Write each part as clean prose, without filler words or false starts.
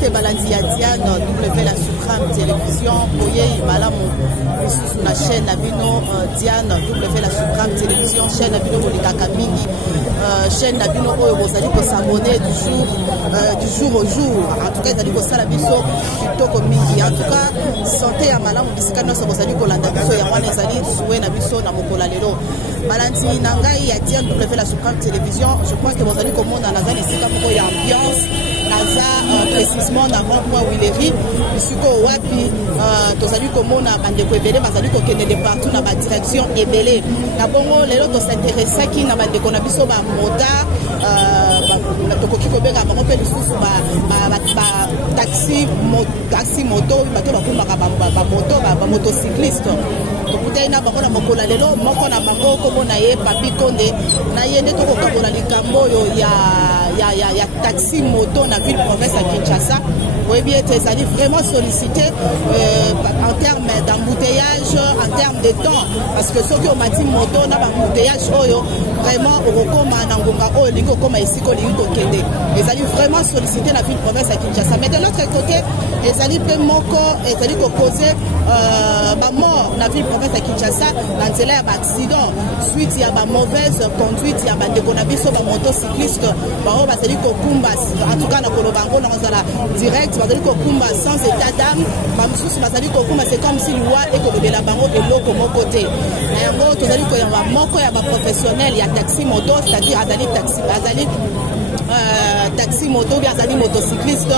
c'est Balandi Diane, W la Suprême Télévision, Boye Malamu, sur la chaîne Nabino Diane, W la Suprême Télévision, chaîne Nabino Molikaka Mingi, chaîne Nabino Oyo, vous allez s'abonner du jour au jour. En tout cas, vous allez vous salabiso, Kitoko Mingi. En tout cas, santé à Malamu, Bisikano, vous allez vous landabiso, Yawane Zali, Soué Nabiso, Namokola Lelo. Balandi Nangai, Diane, W la Suprême Télévision, je pense que vous allez comprendre dans la zone ici, comme il y a ambiance. Précisément avant point Willery, Misuko Wapi, Tozali Komona, Bandeko Ebele, Mazali Kokene de partout dans la direction Ebele. Nabongo, les autres s'intéressent qui n'a Bandeko Nabiso, Mota, Tokoki Kobega, Barope, les sous, taxi moto, motocycliste. Tokutai na bakona mokola lelo, moko na bango komona ye papi konde, na yende toko kabola likambo yo ya taxi moto na ville province à Kinshasa. Oui, bien, ils allaient vraiment solliciter en termes d'embouteillage, en termes de temps. Parce que ceux qui ont dit moto, n'a pas embouteillage, vraiment, au Rokoma, Nangonga, au Ligo, comme ici, ils allaient vraiment solliciter la ville province à Kinshasa. Mais de l'autre côté, ils allaient causer la mort la ville province à Kinshasa, dans un accident. Suite, il y a une mauvaise conduite, il y a des déconabiso, des motocyclistes, en tout cas, dans la direct. Sans état d'âme, c'est comme si loi est que la banque est l'eau comme côté. Et en gros, il y a un professionnel, il y a taxi moto, c'est-à-dire taxi moto, bien motocycliste,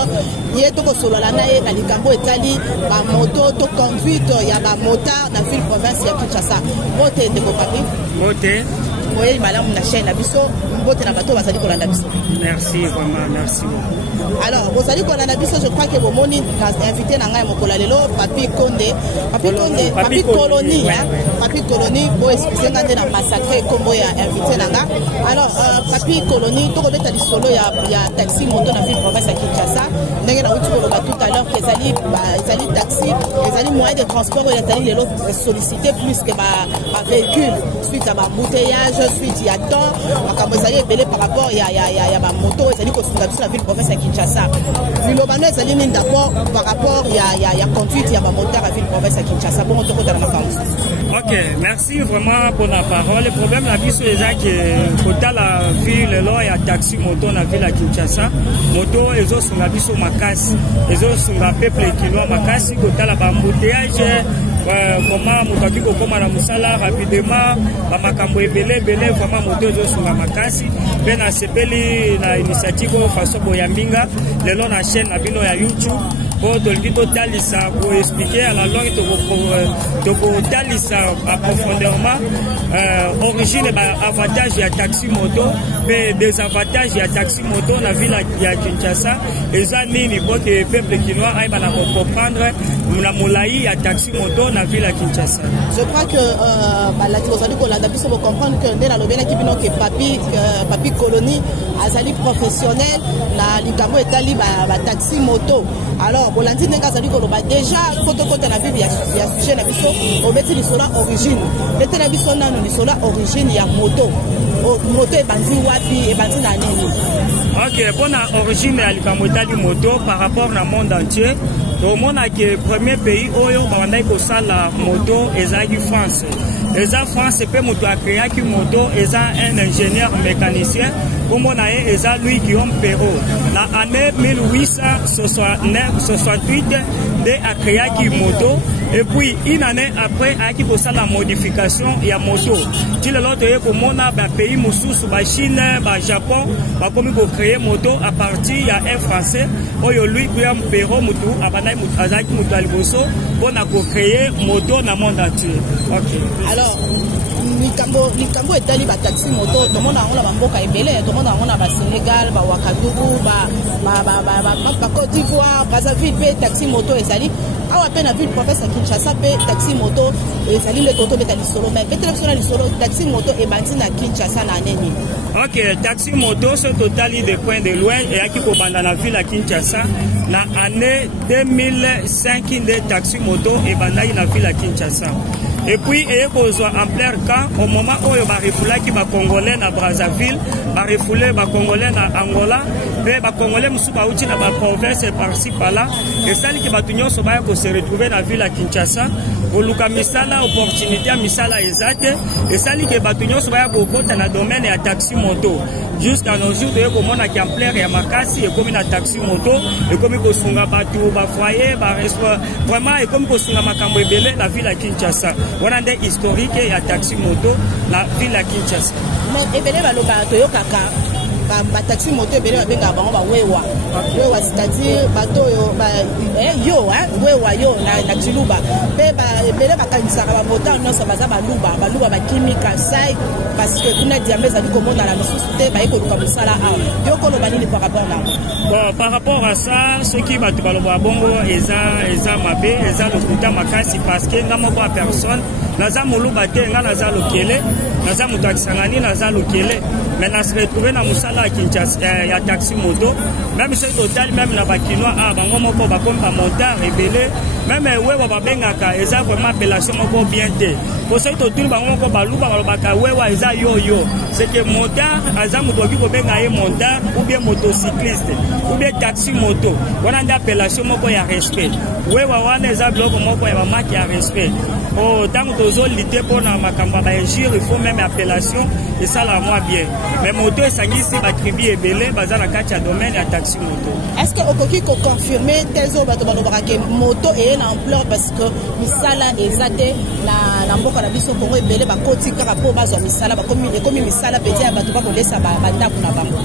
il y a tout solo la nae, la likambo etali, la moto, to conduite, il y a la motard, la ville province, il y a Kinshasa. Moté de papi. Moté. Oui, madame, la chaîne, la biso, moté la bateau, vas-y, qu'on a biso. Merci, vraiment, merci. Alors, vous allez qu'on a biso, je crois que vos moni invité dans un mokolalelo, papi Condé, papi Colonie, papi Colonie, pour expliquer dans un massacre, comme il a invité là. Alors, papi Colonie, tout le monde solo, il y a taxi moto dans la ville province à Kinshasa. Nous avons tout à l'heure qu'ils allaient taxi, ils allaient moyens de transport, ils allaient les solliciter plus que ma véhicule. Suite à ma bouteillage, suite il y a temps, quand vous allez belé par rapport, il y a ma moto, ils allaient construire la ville province à Kinshasa. Vilobano, ils allaient d'abord par rapport, il y a conduite, il y a ma moteur à ville province à Kinshasa. Bon, on te retrouve dans la France. Ok, merci vraiment pour la parole. Le problème, la vie, c'est que quand la ville, là, il y a taxi moto dans la ville à Kinshasa. Moto, ils ont son avis sur ma casse. Ils ont son peuple qui doit ma casse. Quand la bambouteillage, comment moutaki kokoma na musala rapidement ba makambo ebele vraiment moto zo sunga makasi pe na sepeli na initiative façon boyambinga lelo na chaîne na bino ya YouTube pour tolingi totalisa pour expliquer à la langue to totalisa approfondément origine ba avantage ya taxi moto mais des avantages ya taxi moto na ville ya Kinshasa eza nini pour que peuple kinois aille ba na comprendre la moulaï ya taxi moto na ville à Kinshasa. Je crois que la Tirozali Kolanda puisse comprendre que dans le qui bino que papi Colonie azali professionnel la likamo etali ba taxi moto. Alors bolandi nenga azali koloba déjà photo côté na ville ya sujet na biso o beti lisola origine. Beti na biso nanu lisola origine ya moto. Moto ebandi wapi ebandi na nini? Ok, bonne origine ya likamo etali moto par rapport na monde entier. Tout le monde a que le premier pays où on va la moto est la France. Les France peut moto a créé qui moto est un ingénieur mécanicien. Comme on a lui Guillaume Perrault. La année 1868 a créé qui moto. Et puis une année après a qui la modification il y a moto. Si le lot est comme on a un pays moussous, Chine, Japon, comme il créer moto à partir il y a un français. Lui Guillaume Perrault moto azaki moto aliboso pona ko créer moto na monde entier. OK. Alors likambo etali ba taxi moto to mona ngona bamboka ebele to mona ngona ba Sénégal ba Ouagadougou ba Côte d'Ivoire Brazzaville pe taxi moto ezali awa pe na ville province à Kinshasa pe taxi moto ezali le toto betali solo mais pe tele solo taxi moto e bandi na Kinshasa na neni. OK, taxi moto ce total de point de loin et aki ko banda na ville à Kinshasa na année 2005 des taxi moto et banda na ville à Kinshasa. Et puis, il y a en plein camp, au moment où il y a des Congolais à Brazzaville, des Congolais à Angola, pe ba congolais musu ba uti na ba province par-ci par-là et ça li ke ba tunyo so ba ko se retrouver na ville à Kinshasa koluka misala opportunité ya misala ezate et ça li ke ba tunyo so ba ko kota na domaine ya taxi moto jusqu'à nos jours de komona ki ampleur ya makasi et comme na taxi moto et comme ko sunga batu ba foyer ba restaurant vraiment et comme ko sunga makambo ebele la ville à Kinshasa wana nde historique ya taxi moto la ville à Kinshasa mais ebele baloba toyokaka ba taxi moto ebele babenga bango ba wewa wewa c'est-à-dire bato yo wewa yo na Chiluba pe ba ebele bakanisaka ba moto nyonso baza baluba bakimika sai parce que kuna diambe za likomona la misusu te ba ekoluka musala a yo koloba nini par rapport na bon par rapport à ça ce qui va te baloba bongo eza mabe eza lokuta makasi parce que nga moko a personne naza moluba te nga naza lokele naza mutu akisangani naza lokele mais na se retrouver na musala à Kinshasa ya taxi moto même ce total même na bakinois bango moko bakomi ba montard ebele même wewa babengaka eza vraiment appellation moko bien te pour ce total bango moko baluba balobaka wewa eza yo c'est que montard aza mutu oki kobenga ye montard ou bien motocycliste ou bien taxi moto wana nde appellation moko ya respect wewa wana eza biloko moko ya bamaki ya respect tant que tozolite mpona makambo ya baingire il faut même appellation esala moi bien mais moto esangisi batribu ebele baza na kati ya domaine ya taxi moto. Est-ce que okoki koconfirme tezo bato balobaka ke moto eye na ampleur parce que misala eza te na mboka na biso kongo ebele bakoti kaka mpo bazwa misala ekomi misala peti ya bato bakolesa bandako na bango.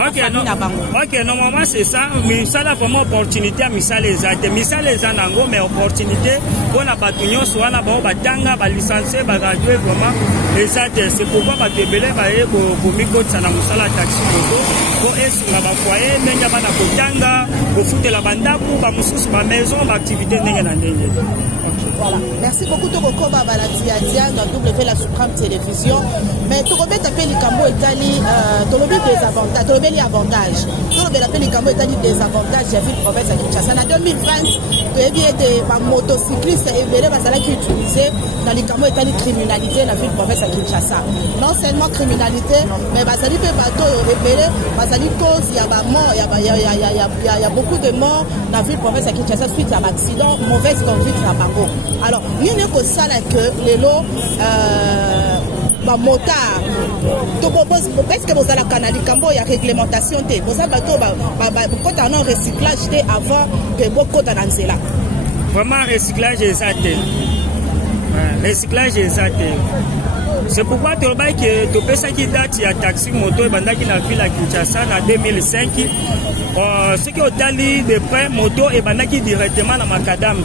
Ok, normalement c'est ça. Misala vraiment opportunité à misala ezate. Misala ezanango mais opportunité pour la batunyo soit na ba batanga ba licencié ba gradué vraiment ezate. C'est pourquoi ba tebele ba ye ko miko tsana musala taxi moto pour esunga ba foyer ndenge bana kotanga ko futela bandako ba mususu ba maison ba activité ndenge na ndenge. Voilà. Merci beaucoup de Kokoba Balatiadia dans W la Supreme Télévision. Mais tu remets ta peli Cambo Italie, tu remets des avantages, tu remets les avantages. Tu remets la peli Cambo Italie des avantages. J'ai vu le province à Kinshasa. En 2020, tu as bien des motocyclistes et les basala qui utilisés dans les Cambo Italie criminalité la ville province à Kinshasa. Non seulement criminalité, mais basali pe bateau rebelle, basali cause il y a ba mort, il y a beaucoup de morts dans la ville province à Kinshasa suite à un accident, mauvaise conduite à Bango. Alors, nous avons ça que les lots motard, est-ce que vous avez la canal il y a réglementation vous avez quand on a un recyclage avant que beaucoup de là. Vraiment recyclage exact. Recyclage exact. C'est pourquoi tu as que tu peux ça qui date il y a taxi moto et banda qui na ville à Kinshasa en 2005. Ce qui est allé de près moto et banda qui directement dans macadam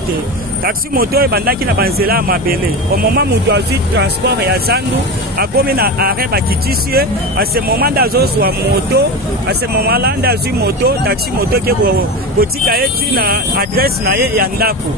taxi moto et bandaki na banzela mabele au moment où tu as vu transport et azandu a comme na arrêt bakitisie à ce moment d'azo soit moto à ce moment là d'azu moto taxi moto ke botika eti na adresse na ye ya ndako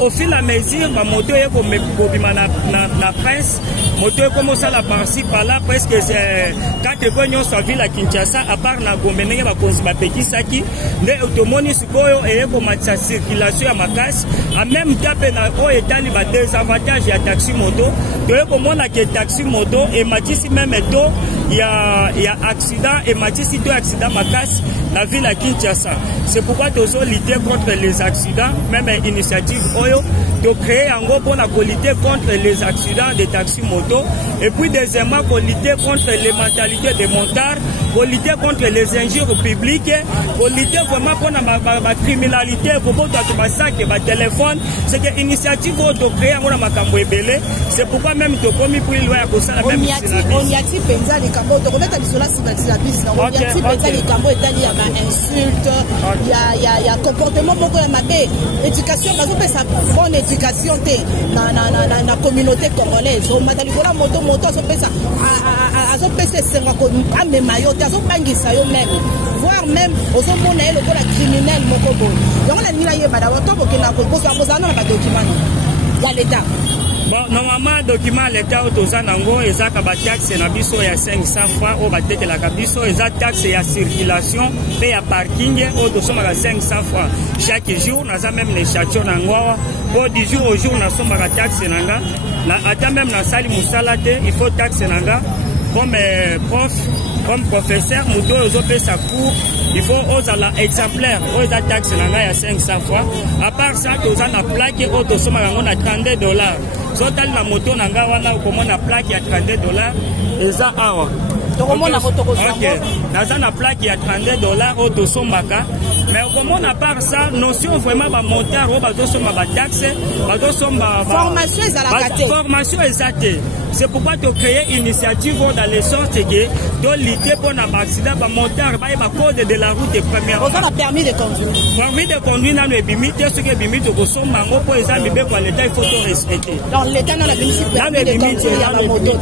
au fil à mesure ba moto ye ko bima na prince moto comme ça la par-ci par là presque c'est quand tu connais sa ville à Kinshasa à part na Gombe ndenge ba konzi ba pekisaki nde automoni sikoyo e ko matsa circulation ya makasi en même temps na o etali ba désavantage ya taxi moto to e ko mona ke taxi moto et matisi même to ya accident et matisi to accident makasi la ville à Kinshasa. C'est pourquoi tu as lutter contre les accidents, même initiative Oyo, de créer en gros pour la lutter contre les accidents des taxis moto et puis deuxièmement pour lutter contre les mentalités des montards, pour lutter contre les injures publiques, pour lutter vraiment pour la criminalité, pour que sac et téléphone. C'est que l'initiative de créer en makambo ebele. C'est pourquoi même tu commis pour loin à cause de la même on y a dit penza les cambo de remettre sur la syllabique. On y a dit penza les cambo italien insulte, il y a comportement beaucoup de maté, éducation, parce que ça bonne éducation na communauté congolaise. On m'a dit voilà moto so pesa azo pesa senga ko ame mayote azo bangisa yo même voire même ozo mona le la criminel moko bo. Donc on a ni la yeba da to bo kena ko posa na ba document. Ya l'état. Bon, normalement, document l'État autosanango, ezaka ba taxe na biso ya 500 francs au bateke la biso, eza taxe ya circulation, pe ya parking autosoma ka 500 francs chaque jour, naza même les chachos nangwa, pour du jour au jour na soma ka taxe nanga, na ata même na sali musala te, il faut taxe nanga comme prof, comme professeur, muto ozo pe sa cours il faut ozala exemplaire oza taxe na ngai ya 500 fois. À part ça toza na plaque auto soma yango na $32. So tali na moto na ngai wana okomona plaque ya $32 eza awa. Ok, naza na plaque ya $32 auto sombaka. Mais comment à part ça, notion vraiment ba monteur ou bazo somba ba taxe, bazo somba formation est formation exacte. C'est pourquoi tu créer une initiative dans les sortes que de lutter pour un accident ba monteur ba ba code de la route première. On a permis de conduire. Permis de conduire na le bimite ce que bimite ko somba ngo po eza mibe kwa l'état il faut tout respecter. Donc l'état na la bimite permis de conduire ya ba moto.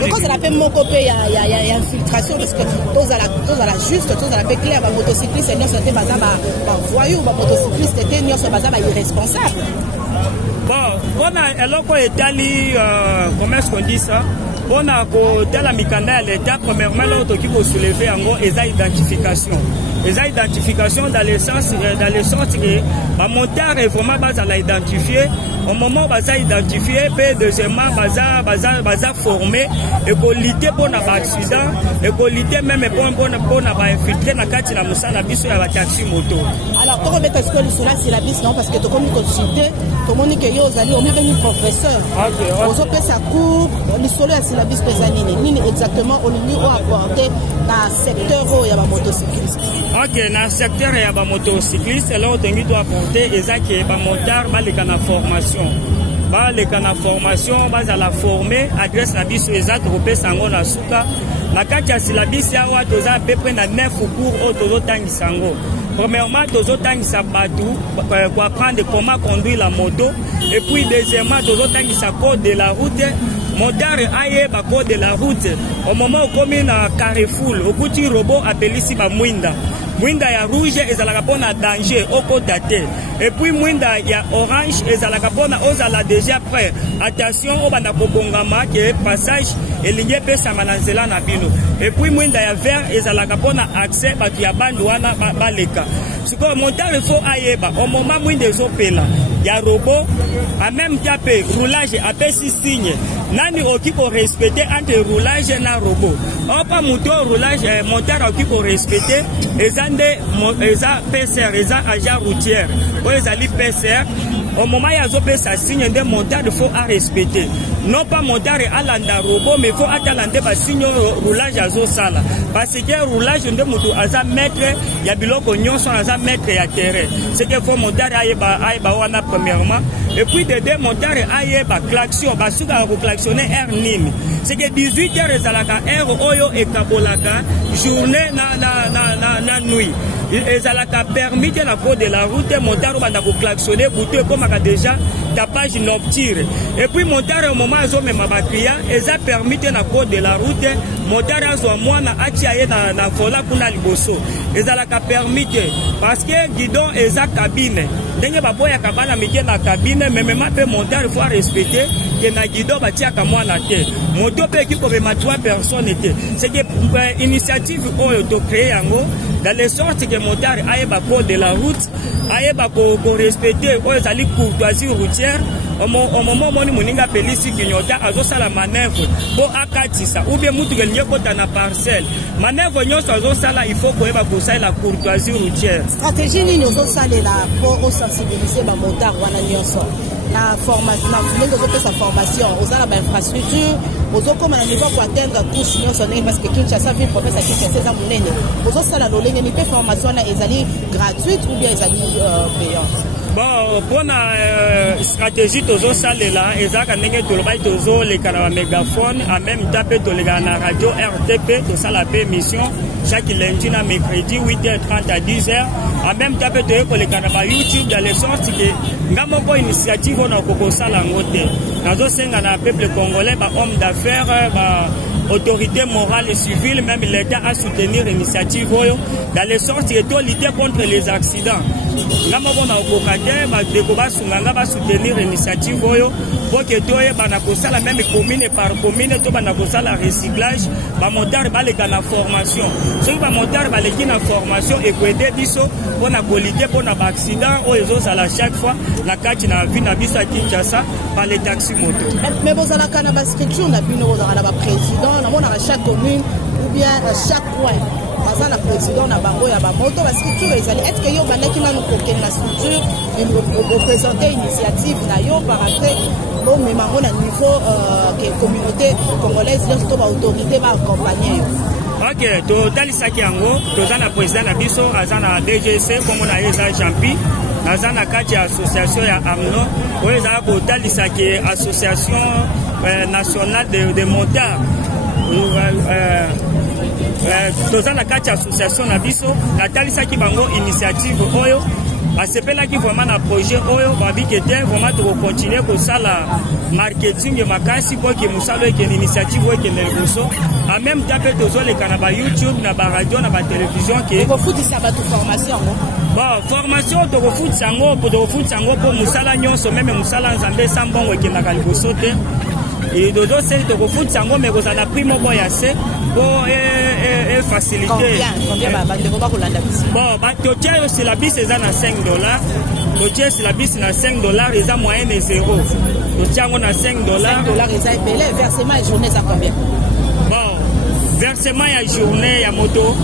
Pourquoi ça l'appelle mon copé ya infiltration parce que tous à la juste tous à la peu clair ba motocycliste et non c'était bazar voyou, motocycliste était irresponsable. Bon, on a eloko etali, comment est-ce qu'on dit ça? On a côté la mikanda à l'état, premièrement, l'autre qui peut soulever en gros, les identifications. Les identifications dans les sens que la monteur est vraiment bas à l'identifier. Au moment où on a identifié, puis deuxièmement, on formé et qu'on lutter pour un accident et qu'on lutter même pour infiltrer dans la la moussa la biso ya taxi moto. Alors, comment est-ce que le soulage c'est la bis non parce que tu comme consulter, tout le monde qui est aux alliés, on est venu professeur. On a fait sa cours, le soulage c'est la bis pesanine. Ni exactement on lui a apporté dans le secteur où il y a la motocycliste. Ok, dans le secteur il y a la motocycliste, là on doit apporter exact que la moteur va les canaux formation. Ba les canaux formation, base à la former, adresse la biso exact repé sango na suka. La kati ya silabisi ya wa toza à peu près na 9 cours au tozo tangi sango. Premièrement, tozo tangi sa batou pour apprendre comment conduire la moto. Et puis deuxièmement, tozo tangi sa code de la route. Moteur aye ba code de la route. Au moment où comme na Carrefour, au petit robot appelé si ba mwinda. Mwinda ya rouge ezalaka pona danger oko daté. Et puis mwinda ya orange ezalaka pona ozala déjà prêt. Attention au bana kobongama ke passage elinge pesa mananzela na bino. Et puis mwinda ya vert ezalaka pona accès batu ya bandu wana baleka. Siko monteur il faut ayeba au moment mwinda ezopela ya robot en même temps roulage après si signe. Nani okipo respecter entre roulage na robot. Opa moto roulage monteur okipo respecter ezande eza PCR eza agent routière. O ezali PCR au moment ya zope sa signe de monteur il faut à respecter. Non pas monteur à landa robot mais faut atalande ba signe roulage azo sala. Parce que roulage de moto aza maître ya biloko nyonso aza maître ya terrain. C'est que faut monteur ayeba wana premièrement. Et puis de deux monteurs ayeba klaxon basuka ko klaxonner air nini. C'est que 18 heures ezalaka air oyo ekabolaka journée na nuit. Ezalaka permis que la code de la route monteur banda ko klaxonner bouton comme déjà tapage nocturne. Et puis monteur au moment zo même ba client eza permis que la code de la route monteur azo mwana atiaye na vola kuna liboso. Ezalaka permis parce que guidon eza cabine. Ndenge baboya kabana mike na cabine mais même pe monteur il faut respecter que na guidon batiaka mwana te. Moto pe qui peut mettre 3 personnes était. C'est que initiative oyo to créer yango dans les sortes que monteur ayeba code de la route ayeba ko respecter oyo zali courtoisie routière au moment moni moninga pelisi kinyota azo la manœuvre bo akatisa ou bien mutu kelinye kota na parcelle manœuvre nyonso azo sala il faut koyeba ko sala la courtoisie routière. Stratégie nini ozo salela pour sensibiliser ba motard wana nyonso na formation na ndenge ozo pesa formation ozala ba infrastructure ozo koma na niveau pour atteindre couche nyonso ndenge parce que Kinshasa ville professeur Kinshasa za munene ozo sala lolenge ni pe formation na ezali gratuite ou bien ezali payante. Bon, pour la stratégie tozo salela ezaka ndenge tolobai tozo le kana mégaphone en même temps pe tolega na radio RTP to sala pe émission chaque lundi na mercredi 8h30 à 10h en même temps pe to le kana ba YouTube dans les sorties que ngamo ko initiative on a ko sala ngote nazo senga na peuple congolais ba homme d'affaires ba autorité morale et civile même l'État à soutenir l'initiative dans les sortes de lutter contre les accidents. Ngamo bona okokate ba deko ba sunganga ba soutenir l'initiative pour que toye bana kosala même commune par commune to bana kosala recyclage ba montar ba leka na formation. So ba montar ba leki na formation et ko aider biso pona ko lutter pona ba accident o ezo sala chaque fois na kati na vie na biso à Kinshasa par les taxis moto. Mais bozala kana ba structure na bino bozala ba président na mona chaque commune ou bien chaque coin baza na président na bango ya bamoto ba structure ezali est-ce que yo bandaki nanu kokende na structure représenter initiative na yo par après bon mais mango na niveau que communauté congolaise to ba autorité ba accompagner yo. Ok, totalisaki yango toza na président na biso aza na DGC kombo na ye eza Jampi aza na kati ya association ya AMNO oyo ezala kotalisaki association nationale de motards toza na kati ya association na biso natalisaki bango initiative oyo asepelaki vraiment na projet oyo babiki te vraiment tokokontinue kosala marketing makasi po ke mosala ekende initiative oyo ekende liboso en même temps mpe tozoleka na ba YouTube na ba radio na ba télévision ke tokofutisa bato formation bon formation tokofutisa yango mpo mosala nyonso meme mosala nzambe esa mbongo ekendaka liboso te tozoseli tokofutisa yango me kozala na prix moko ya se po facilité bon totie oyo silabisi eza na $5 totie silabisi na $5 eza moyenne 0 totie yango na $5 eza ebele versement ya journée eza combien bon versement ya journée ya moto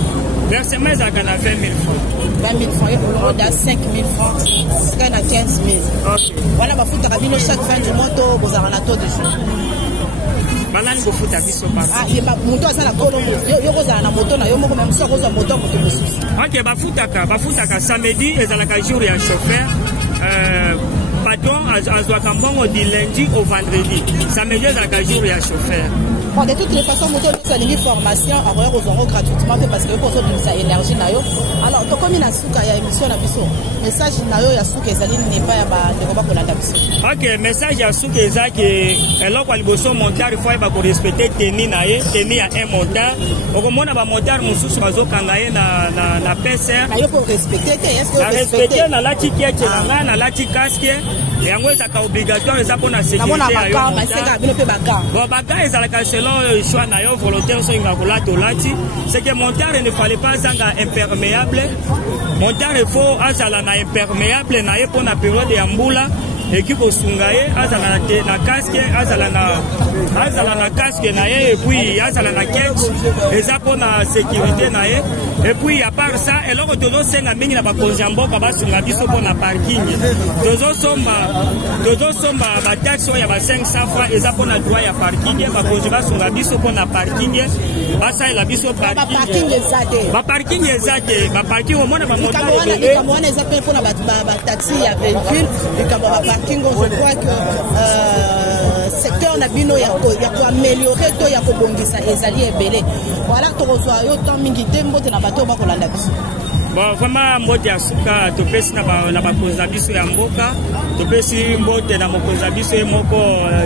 versement ezalaka na 20 000 francs 20 000 francs et pour le monde à 5 000 francs c'est na 15 000 voilà bafutaka bino chaque fin du mois to bozala na taux de jour banani kofuta biso papa moto aza na kolo yo kozala na moto na yo moko même so kozwa moto moto mosusu ok bafutaka samedi ezalaka jour ya chauffeur patron azwaka mbongo du lundi au vendredi samedi ezalaka jour ya chauffeur. Bon, de toutes les façons, moto ça une formation à voir aux euros gratuitement parce que pour ça énergie na yo. Alors to comme na suka ya émission na biso. Message na yo ya suka ezali n'est pas ya ba de ko la biso. OK, message ya suka ezaki eloko liboso montar faut ba ko respecter tenue na ye, tenue ya un montar. Okomona ba montar mususu bazokanga ye na PCR. Na yo pour respecter est-ce que respecter na lati kieke na lati casque. Yango ezaka obligatoire eza pona sécurité ya yo. Bon baka ezalaka selon choix na yo volontaire so inga kolata olati c'est que montard ne fallait pas zanga imperméable montard il faut azala na imperméable na ye pona période ya mbula équipe osunga ye azala na casque azala na casque na ye et puis azala na ketch eza pona sécurité na ye et puis à part ça eloko tozosenga mingi na bakonzi ya mboka basunga biso pona parking tozosomba bataxe oyo ya ba 500 francs eza pona droit ya parking bakonzi basunga biso pona parking basalela biso baparking eza te baparking omona bamoto ebele eza mpe mpona bataxi ya véhicule likambo baparking je crois que secteur na bino ya koaméliorer to ya kobongisa ezali ebele voilà tokozwa yo temps mingi te mbote na bato bakolanda biso. Bon, vraiment, mbote ya suka, topesi na bakonzi na biso ya mboka, topesi mbote na mokonzi na biso ye moko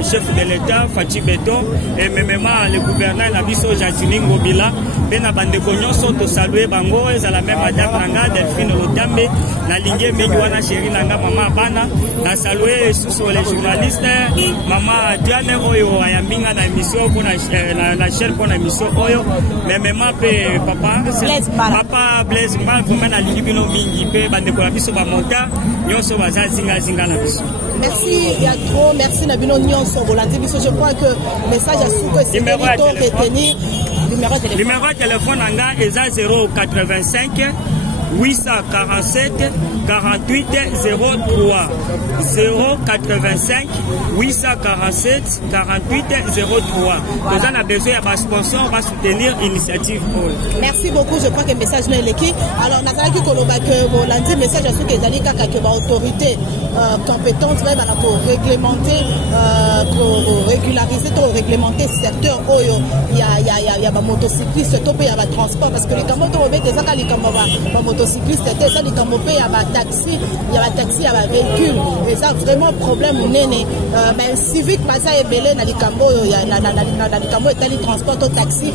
chef de l'État, Fachi Beton, et même le gouverneur na biso Jatini Ngobila, pe na bandeko nyonso to saluer bango, ezala même madame nanga Delphine Lotambe, na linge mingi wana chéri nanga mama bana, na saluer suso les journalistes, mama Diane oyo ayambinga na émission pour na chaîne pour na émission oyo, mais même pe papa Blaise Mbal na libino mingi pe bandeko na biso ba monta nyonso baza zinga na biso. Merci il y a trop merci na bino nyonso bolandi biso je crois que message à souko c'est numéro de téléphone anga eza 085 847 48 03 085 847 48 03. Nous avons besoin de sponsors pour soutenir l'initiative. Merci beaucoup. Je crois que le message n'est pas. Alors, nous avons lancé message à ceux qui ont dit que l'autorité compétente pour réglementer, pour régulariser, pour réglementer ce secteur où il y a des motocyclistes, il y a des transports parce que les motocyclistes, c'est ça, les camopés, il y a des taxis, il y a des taxis, il y a des véhicules. Et ça, vraiment, problème, mais civique, ça est belé, dans les cambo, il y a des cambo, et les transports au taxi,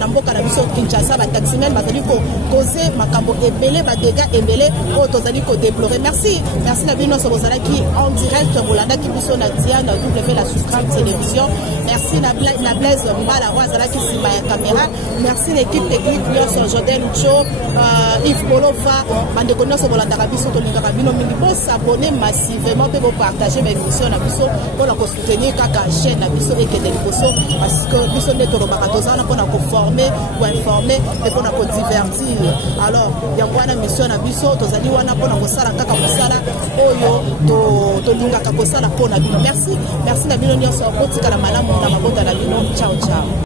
dans le cas de Kinshasa, les taximens, ils ont causé, ma cambo est belé, ma dégâts est belé, ils ont déploré. Merci, merci, Nabino Sobosala qui, en direct, Bolanda, qui pousse na Diane, qui fait la Souscram télévision. Merci, Nablaise Mbala, qui est sur la caméra. Merci, l'équipe technique, Jodel Ucho, Steve Bolova bandeko nyonso bolandaka biso tolingaka bino mingi bosabone massivement mpe bopartage baémission na biso mpona kosoutenir kaka chaîne na biso ekende liboso parce que biso nde tolobaka toza wana mpona koforme koinforme mpe mpona kodivertir. Alors yango wana mission na biso tozali wana mpona kosala kaka mosala oyo tolingaka kosala mpona bino. Merci na bino nyonso botikala malamu na mabota na bino. Ciao ciao.